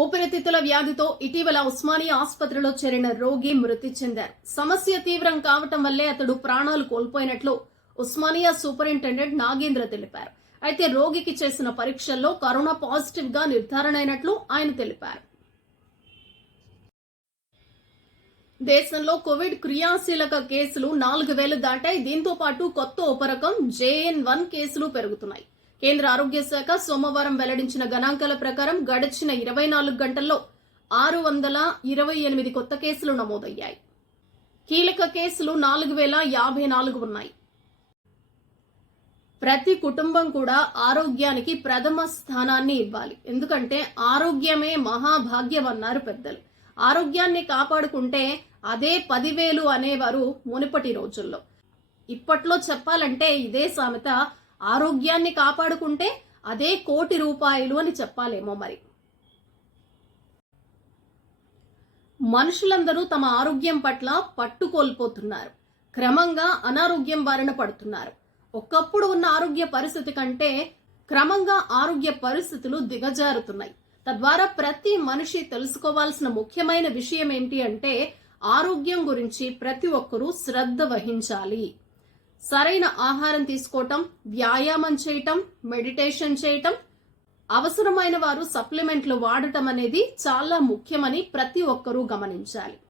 ఊపిరితిత్తుల వ్యాధితో ఇటీవల ఉస్మానియా ఆసుపత్రిలో చేరిన రోగి మృతి చెందారు. సమస్య తీవ్రం కావటం వల్లే అతడు ప్రాణాలు కోల్పోయినట్లు ఉస్మానియా సూపరింటెండెంట్ నాగేంద్ర తెలిపారు. అయితే రోగికి చేసిన పరీక్షల్లో కరోనా పాజిటివ్ గా నిర్ధారణ అయినట్లు ఆయన తెలిపారు. దేశంలో కోవిడ్ క్రియాశీలక కేసులు 4,000 దాటాయి. దీంతో పాటు కొత్త ఉపరకం JN1 కేసులు పెరుగుతున్నాయి. కేంద్ర ఆరోగ్య శాఖ సోమవారం వెల్లడించిన గణాంకాల ప్రకారం గడిచిన 24 గంటల్లో 628 కొత్త కేసులు నమోదయ్యాయి. కీలక కేసులు 4,054 ఉన్నాయి. ప్రతి కుటుంబం కూడా ఆరోగ్యానికి ప్రథమ స్థానాన్ని ఇవ్వాలి. ఎందుకంటే ఆరోగ్యమే మహాభాగ్యం అన్నారు పెద్దలు. ఆరోగ్యాన్ని కాపాడుకుంటే అదే 10,000 అనేవారు మునుపటి రోజుల్లో. ఇప్పట్లో చెప్పాలంటే ఇదే సామెత, ఆరోగ్యాన్ని కాపాడుకుంటే అదే 1,00,00,000 రూపాయలు అని చెప్పాలేమో మరి. మనుషులందరూ తమ ఆరోగ్యం పట్ల పట్టు కోల్పోతున్నారు. క్రమంగా అనారోగ్యం బారిన పడుతున్నారు. ఒకప్పుడు ఉన్న ఆరోగ్య పరిస్థితి కంటే క్రమంగా ఆరోగ్య పరిస్థితులు దిగజారుతున్నాయి. తద్వారా ప్రతి మనిషి తెలుసుకోవాల్సిన ముఖ్యమైన విషయం ఏంటి అంటే, ఆరోగ్యం గురించి ప్రతి ఒక్కరూ శ్రద్ధ వహించాలి. సరైన ఆహారం తీసుకోవటం, వ్యాయామం చేయటం, మెడిటేషన్ చేయటం, అవసరమైన వారు సప్లిమెంట్లు వాడటం అనేది చాలా ముఖ్యమని ప్రతి ఒక్కరూ గమనించాలి.